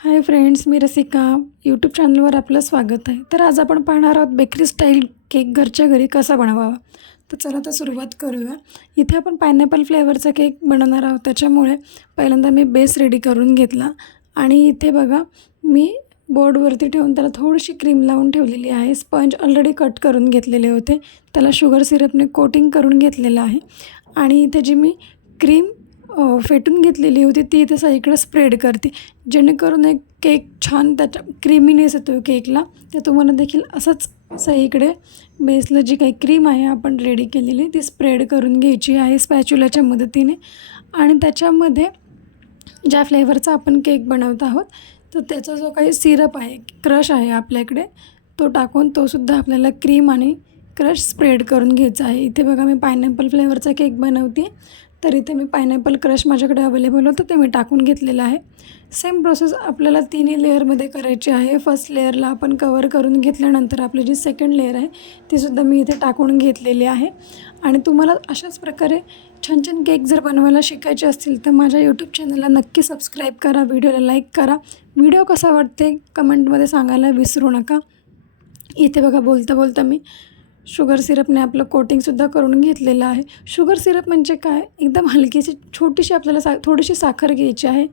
Hi friends, मी Rasika YouTube चॅनलवर आपलं स्वागत आहे. तर आज आपण पाहणार आहोत बेकरी स्टाईल केक घरच्या घरी कसा बनवावा. तर चला तर सुरुवात करूया. इथे आपण पायनॅपल फ्लेवरचा केक बनवणार आहोत. त्याच्यामुळे पहिल्यांदा मी बेस रेडी करून घेतला आणि इथे बघा मी बोर्डवरती ठेवून त्याला थोडीशी क्रीम लावून ठेवलेली आहे. स्पंज ऑलरेडी कट करून घेतलेले होते, त्याला शुगर सिरपने कोटिंग करून घेतलेलं आहे. आणि इथे जी मी क्रीम फेटून घेतलेली होती ती इथे सगळीकडे स्प्रेड करते, जेणेकरून एक केक छान त्याच्या क्रीमीनेस येतो केकला. तर तुम्हाला देखील असंच सगळीकडे बेसला जी काही क्रीम आहे आपण रेडी केलेली ती स्प्रेड करून घ्यायची आहे स्पॅच्युलाच्या मदतीने. आणि त्याच्यामध्ये ज्या फ्लेवरचा आपण केक बनवत आहोत तर त्याचा जो काही सिरप आहे, क्रश आहे आपल्याकडे, तो टाकून तोसुद्धा आपल्याला क्रीम आणि क्रश स्प्रेड करून घ्यायचा आहे. इथे बघा मी पायनॅपल फ्लेवरचा केक बनवते, तर इथे मी पायनॅपल क्रश माझ्याकडे अवेलेबल होतं ते मी टाकून घेतलेलं आहे. सेम प्रोसेस आपल्याला तिन्ही लेअरमध्ये करायची आहे. फर्स्ट लेअरला आपण कवर करून घेतल्यानंतर आपली जी सेकंड लेअर आहे तीसुद्धा मी इथे टाकून घेतलेली आहे. आणि तुम्हाला अशाच प्रकारे छान छान केक जर बनवायला शिकायचे असतील तर माझ्या यूट्यूब चॅनलला नक्की सबस्क्राईब करा, व्हिडिओला लाईक करा. व्हिडिओ कसा वाटते कमेंटमध्ये सांगायला विसरू नका. इथे बघा बोलता बोलता मी शुगर सिरपने आपलं कोटिंगसुद्धा करून घेतलेलं आहे. शुगर सिरप म्हणजे काय, एकदम हलकीशी छोटीशी आपल्याला थोडीशी साखर घ्यायची आहे,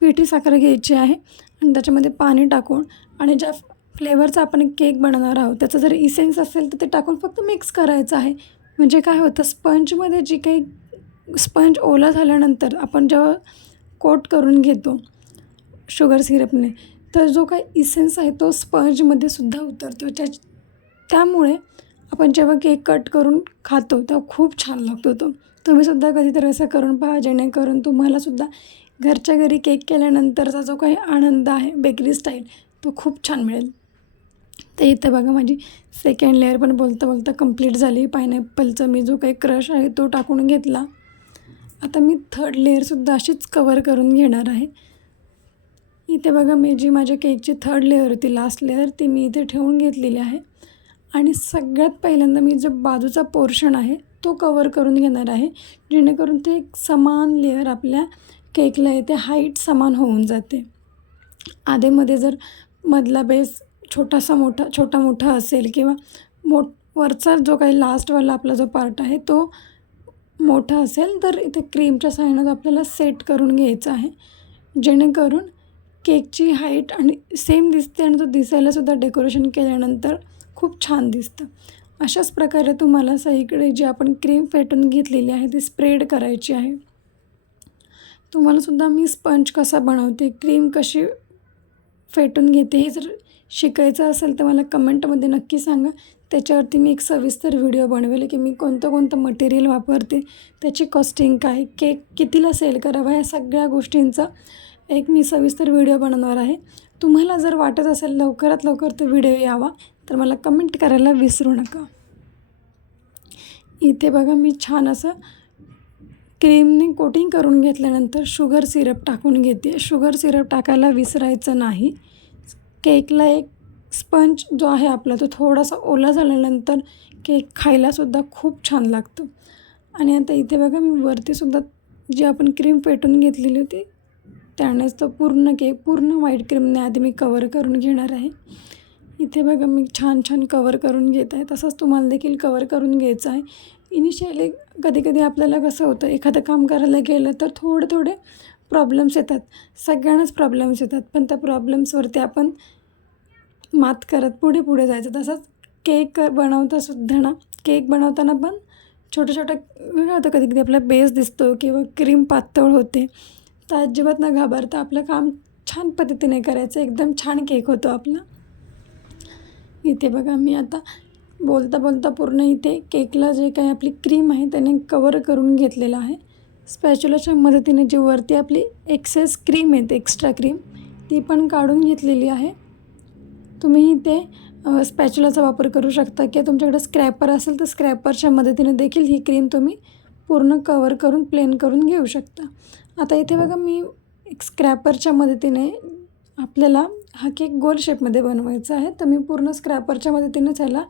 पिठी साखर घ्यायची आहे आणि त्याच्यामध्ये पाणी टाकून आणि ज्या फ्लेवरचा आपण केक बनवणार आहोत त्याचा जर इसेन्स असेल तर ते टाकून फक्त मिक्स करायचं आहे. म्हणजे काय होतं, स्पंजमध्ये जी काही स्पंज ओला झाल्यानंतर आपण जेव्हा कोट करून घेतो शुगर सिरपने तर जो काही इसेन्स आहे तो स्पंजमध्ये सुद्धा उतरतो. त्यामुळे आपण जेव्हा केक कट करून खातो तेव्हा खूप छान लागतो तो. तुम्हीसुद्धा कधीतरी असं करून पहा, जेणेकरून तुम्हालासुद्धा घरच्या घरी केक केल्यानंतरचा जो काही आनंद आहे बेकरी स्टाईल तो खूप छान मिळेल. तर इथे बघा माझी सेकंड लेअर पण बोलता बोलता कंप्लीट झाली. पायनॅपलचा मी जो काही क्रश आहे तो टाकून घेतला. आता मी थर्ड लेअरसुद्धा अशीच कवर करून घेणार आहे. इथे बघा मी जी माझ्या केकची थर्ड लेअर होती, लास्ट लेअर, ती मी इथे ठेवून घेतलेली आहे. आणि सगळ्यात पहिल्यांदा मी जो बाजूचा पोर्शन आहे तो कवर करून घेणार आहे, जेणेकरून ते एक समान लेअर आपल्या केकला येते, हाईट समान होऊन जाते. आधेमध्ये जर मधला बेस छोटा मोठा असेल किंवा वरचा जो काही लास्टवाला आपला जो पार्ट आहे तो मोठा असेल तर इथे क्रीमच्या साहाय्यानं आपल्याला सेट करून घ्यायचा आहे, जेणेकरून केकची हाईट आणि सेम दिसते आणि तो दिसायलासुद्धा डेकोरेशन केल्यानंतर खूप छान दिसतं. अशाच प्रकारे तुम्हाला सगळीकडे जी आपण क्रीम फेटून घेतलेली आहे ती स्प्रेड करायची आहे. तुम्हालासुद्धा मी स्पंज कसा बनवते, क्रीम कशी फेटून घेते हे जर शिकायचं असेल तर मला कमेंटमध्ये नक्की सांगा. त्याच्यावरती मी एक सविस्तर व्हिडिओ बनवेल की मी कोणतं मटेरियल वापरते, त्याची कॉस्टिंग काय, केक कितीला सेल करावा, ह्या सगळ्या गोष्टींचा एक मी सविस्तर व्हिडिओ बनवणार आहे. तुम्हाला जर वाटत असेल लवकरात लवकर तो व्हिडिओ यावा तर मला कमेंट करायला विसरू नका. इथे बघा मी छान असं क्रीमने कोटिंग करून घेतल्यानंतर शुगर सिरप टाकून घेते. शुगर सिरप टाकायला विसरायचं नाही. केकला एक स्पंज जो आहे आपला तो थोडासा ओला झाल्यानंतर केक खायलासुद्धा खूप छान लागतो. आणि आता इथे बघा मी वरतीसुद्धा जी आपण क्रीम फेटून घेतलेली होती त्यानेच तो पूर्ण केक पूर्ण व्हाईट क्रीमने आधी मी कवर करून घेणार आहे. इथे बघा मी छान कवर करून घेत आहे. तसंच तुम्हाला देखील कवर करून घ्यायचं आहे. इनिशियली कधी आपल्याला कसं होतं, एखादं काम करायला गेलं तर थोडे प्रॉब्लेम्स येतात, सगळ्यांनाच प्रॉब्लेम्स येतात, पण त्या प्रॉब्लेम्सवरती आपण मात करत पुढे जायचं. तसंच केक बनवताना पण छोटं वेगळं होतं, कधी आपला बेस दिसतो किंवा क्रीम पातळ होते, तर अजिबात न घाबरता आपलं काम छान पद्धतीने करायचं, एकदम छान केक होतो आपला. इथे बघा मी आता बोलता बोलता पूर्ण इथे केकला जे काही आपली क्रीम आहे त्याने कवर करून घेतलेलं आहे. स्पॅच्युलाच्या मदतीने जी वरती आपली एक्सेस क्रीम येते, एक्स्ट्रा क्रीम, ती पण काढून घेतलेली आहे. तुम्ही इथे स्पॅच्युलाचा वापर करू शकता किंवा तुमच्याकडे स्क्रॅपर असेल तर स्क्रॅपरच्या मदतीने देखील ही क्रीम तुम्ही पूर्ण कवर करून प्लेन करून घेऊ शकता. आता इथे बघा मी एक स्क्रॅपरच्या मदतीने आपल्याला हा केक गोल शेपमध्ये बनवायचा आहे, तर मी पूर्ण स्क्रॅपरच्या मदतीनेच ह्याला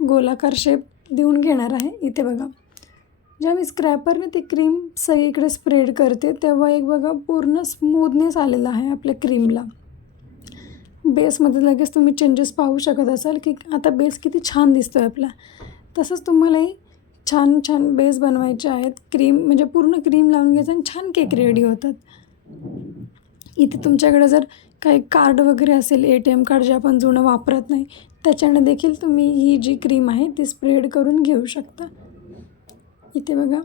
गोलाकार शेप देऊन घेणार आहे. इथे बघा जेव्हा मी स्क्रॅपरने ती क्रीम सगळीकडे स्प्रेड करते तेव्हा एक बघा पूर्ण स्मूथनेस आलेला आहे आपल्या क्रीमला. बेसमध्ये लगेच तुम्ही चेंजेस पाहू शकत असाल की आता बेस किती छान दिसतो आहे आपला. तसंच तुम्हालाही छान छान बेस बनवायचे आहेत. क्रीम म्हणजे पूर्ण क्रीम लावून घ्यायचं आणि छान केक रेडी होतात. इथे तुमच्याकडे जर काही कार्ड वगैरे असेल, ATM कार्ड जे आपण जुनं वापरत नाही, त्याच्याने देखील तुम्ही ही जी क्रीम आहे ती स्प्रेड करून घेऊ शकता. इथे बघा,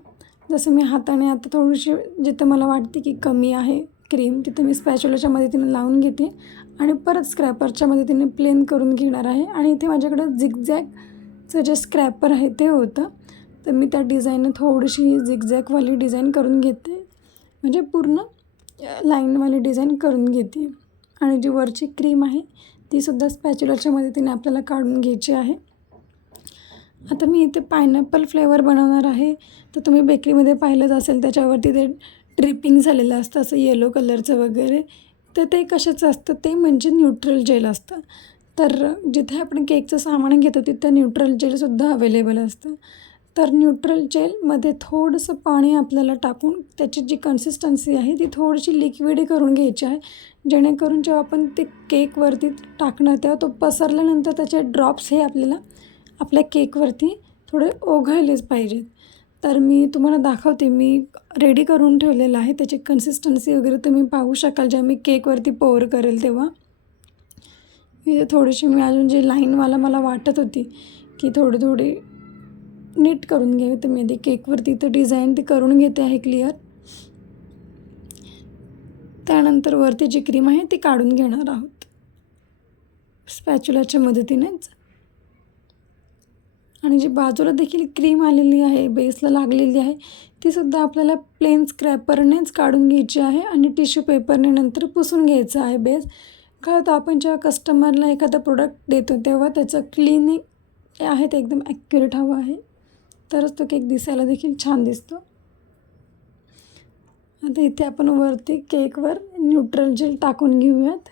जसं मी हाताने आता थोडीशी जिथं मला वाटते की कमी आहे क्रीम, तिथे मी स्पॅच्युलाच्या मदतीने लावून घेते आणि परत स्क्रॅपरच्या मदतीने प्लेन करून घेणार आहे. आणि इथे माझ्याकडं झिगझॅगचं जे स्क्रॅपर आहे ते होतं, तर मी त्या डिझाईनने थोडीशी झिगझॅगवाली डिझाईन करून घेते, म्हणजे पूर्ण लाईनवाली डिझाईन करून घेते. आणि जी वरची क्रीम आहे तीसुद्धा स्पॅच्युलाच्या मदतीने आपल्याला काढून घ्यायची आहे. आता मी इथे पायनॅपल फ्लेवर बनवणार आहे. तर तुम्ही बेकरीमध्ये पाहिलंच असेल, त्याच्यावरती ते ड्रिपिंग झालेलं असतं असं येलो कलरचं वगैरे. तर ते कशाचं असतं, ते म्हणजे न्यूट्रल जेल असतं. तर जिथे आपण केकचं सामान घेतो तिथं न्यूट्रल जेलसुद्धा अवेलेबल असतं. तर न्यूट्रल जेलमध्ये थोडंसं पाणी आपल्याला टाकून त्याची जी कन्सिस्टन्सी आहे ती थोडीशी लिक्विड करून घ्यायची आहे, जेणेकरून जेव्हा आपण ते केकवरती टाकणार तेव्हा तो पसरल्यानंतर त्याचे ड्रॉप्स हे आपल्याला आपल्या केकवरती थोडे ओघळलेच पाहिजेत. तर मी तुम्हाला दाखवते, मी रेडी करून ठेवलेलं आहे. त्याची कन्सिस्टन्सी वगैरे तुम्ही पाहू शकाल जेव्हा मी केकवरती पोअर करेल तेव्हा. थोडीशी मी अजून जी लाईनवाला मला वाटत होती की थोडी नीट करून घ्यावी, तर मी आधी केकवरती तर डिझाईन ती करून घेते आहे क्लिअर. त्यानंतर वरती जी क्रीम आहे ती काढून घेणार आहोत स्पॅच्युलाच्या मदतीनेच. आणि जी बाजूला देखील क्रीम आलेली आहे, बेसला लागलेली आहे, तीसुद्धा आपल्याला प्लेन स्क्रॅपरनेच काढून घ्यायची आहे आणि टिश्यू पेपरने नंतर पुसून घ्यायचं आहे बेस. काय होतं, आपण जेव्हा कस्टमरला एखादा प्रोडक्ट देतो तेव्हा त्याचं क्लिनिंग आहे ते एकदम ॲक्युरेट हवं आहे, तरच तो केक दिसायला देखील छान दिसतो. आता इथे आपण वरती केकवर न्यूट्रल जेल टाकून घेऊयात.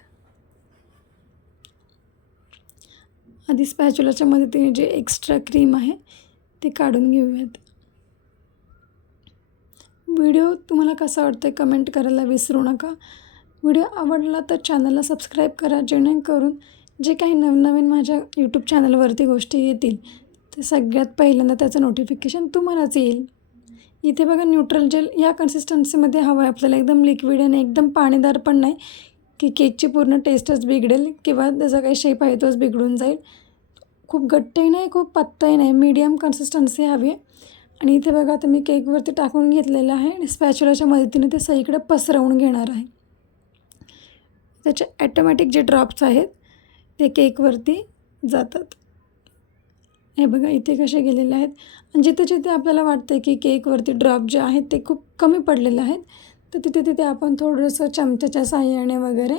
आधी स्पॅच्युलाच्या मदतीने जे एक्स्ट्रा क्रीम आहे ते काढून घेऊयात. व्हिडिओ तुम्हाला कसा वाटतं कमेंट करायला विसरू नका. व्हिडिओ आवडला तर चॅनलला सबस्क्राईब करा, जेणेकरून जे काही नवनवीन माझ्या यूट्यूब चॅनलवरती गोष्टी येतील ते सगळ्यात पहिल्यांदा त्याचं नोटिफिकेशन तुम्हालाच येईल. इथे बघा, न्यूट्रल जेल या कन्सिस्टन्सीमध्ये हवं आहे आपल्याला, एकदम लिक्विड आणि एकदम पाणीदार पण नाही की केकची पूर्ण टेस्टच बिघडेल किंवा त्याचा काही शेप आहे तोच बिघडून जाईल. खूप घट्टही नाही, खूप पातळही नाही, मीडियम कन्सिस्टन्सी हवी आहे. आणि इथे बघा, आता मी केकवरती टाकून घेतलेलं आहे आणि स्पॅच्युलाच्या मदतीने ते सगळीकडे पसरवून घेणार आहे. त्याचे ॲटोमॅटिक जे ड्रॉप्स आहेत ते केकवरती जातात. हे बघा इथे कसे गेलेले आहेत. आणि जिथे जिथे आपल्याला वाटतं की केकवरती ड्रॉप जे आहेत ते खूप कमी पडलेले आहेत, तर तिथे आपण थोडंसं चमच्याच्या साहाय्याने वगैरे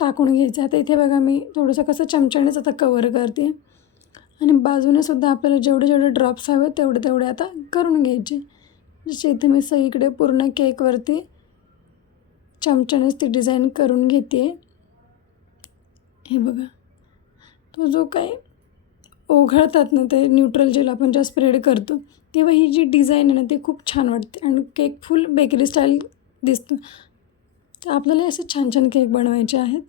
टाकून घ्यायचं. आता इथे बघा, मी थोडंसं कसं चमच्यानेच आता कवर करते आणि बाजूनेसुद्धा आपल्याला जेवढे ड्रॉप्स हवे तेवढे आता करून घ्यायचे. जसे इथे मी सगळीकडे पूर्ण केकवरती चमच्यानेच ती डिझाईन करून घेते. हे बघा, तो जो काही ओघळतात ना ते न्यूट्रल जेल आपण जेव्हा स्प्रेड करतो तेव्हा ही जी डिझाईन आहे ना ती खूप छान वाटते आणि केक फुल बेकरी स्टाईल दिसतो. तर आपल्याला असे छान छान केक बनवायचे आहेत.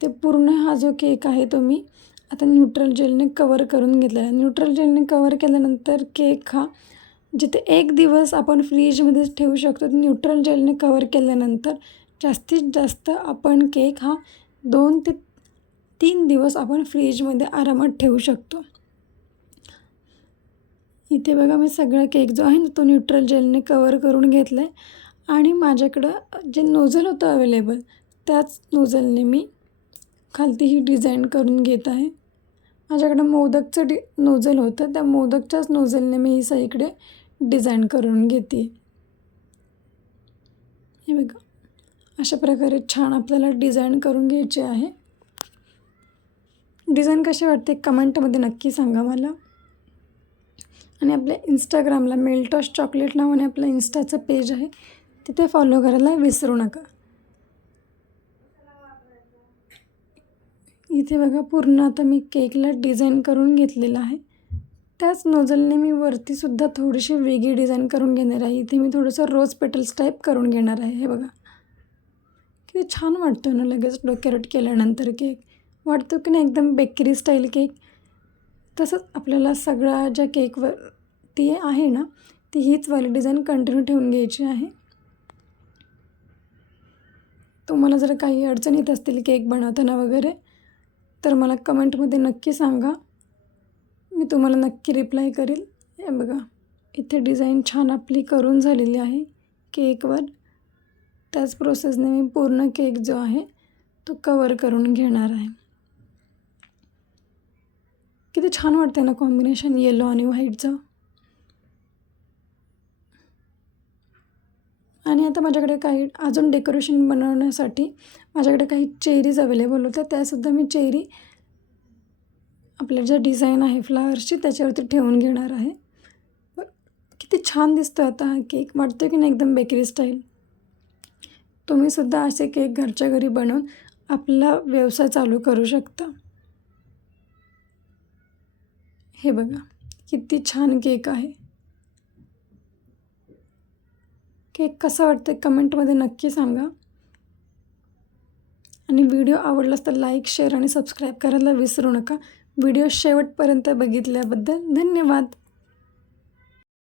ते पूर्ण हा जो केक आहे तो मी आता न्यूट्रल जेलने कवर करून घेतलेला आहे. न्यूट्रल जेलने कवर केल्यानंतर केक हा जिथे 1 दिवस आपण फ्रीजमध्ये ठेवू शकतो, न्यूट्रल जेलने कवर केल्यानंतर जास्तीत जास्त आपण केक हा 2 ते 3 दिवस आपण फ्रीजमध्ये आरामात ठेवू शकतो. इथे बघा, मी सगळा केक जो आहे ना तो न्यूट्रल जेलने कवर करून घेतला आहे. आणि माझ्याकडं जे नोझल होतं अवेलेबल त्याच नोझलने मी खालती ही डिझाईन करून घेत आहे. माझ्याकडं मोदकचं नोझल होतं, त्या मोदकच्याच नोझलने मी ही सगळीकडे डिझाईन करून घेते. हे बघा, अशा प्रकारे छान आपल्याला डिझाईन करून घ्यायची आहे. डिझाईन कशी वाटते कमेंटमध्ये नक्की सांगा मला. आणि आपल्या इंस्टाग्रामला मेल्टॉस चॉकलेट नावाने आपलं इंस्टाचं पेज आहे, तिथे फॉलो करायला विसरू नका. इथे बघा, पूर्ण आता मी केकला डिझाईन करून घेतलेलं आहे. त्याच नोझलने मी वरतीसुद्धा थोडीशी वेगळी डिझाईन करून घेणार आहे. इथे मी थोडंसं रोज पेटल्स टाईप करून घेणार आहे. हे बघा, किती छान वाटतो ना लगेच डेकोरेट केल्यानंतर केक. वाटतो की नाही एकदम बेकरी स्टाईल केक. तसंच आपल्याला सगळ्या ज्या केकवर ती आहे ना, ती हीच वाली डिझाईन कंटिन्यू ठेवून घ्यायची आहे. तुम्हाला जर काही अडचण येत असतील केक बनवताना वगैरे, तर मला कमेंटमध्ये नक्की सांगा. मी तुम्हाला नक्की रिप्लाय करेल. हे बघा, इथे डिझाईन छान आपली करून झालेली आहे केकवर. त्याच प्रोसेसने मी पूर्ण केक जो आहे तो कवर करून घेणार आहे. किती छान वाटते ना कॉम्बिनेशन येलो आणि व्हाईटचं. आणि आता माझ्याकडे काही अजून डेकोरेशन बनवण्यासाठी माझ्याकडे काही चेरीज अवेलेबल होत्या. त्यासुद्धा मी चेरी आपल्या ज्या डिझाईन आहे फ्लावर्सची त्याच्यावरती ठेवून घेणार आहे. किती छान दिसतो आता हा केक. वाटतो की नाही एकदम बेकरी स्टाईल. तुम्हीसुद्धा असे केक घरच्या घरी बनवून आपला व्यवसाय चालू करू शकता. हे बघा, किती छान केक आहे. केक कसा वाटतं कमेंटमध्ये नक्की सांगा. आणि व्हिडिओ आवडलास तर लाईक, शेअर आणि सबस्क्राईब करायला विसरू नका. व्हिडिओ शेवटपर्यंत बघितल्याबद्दल धन्यवाद.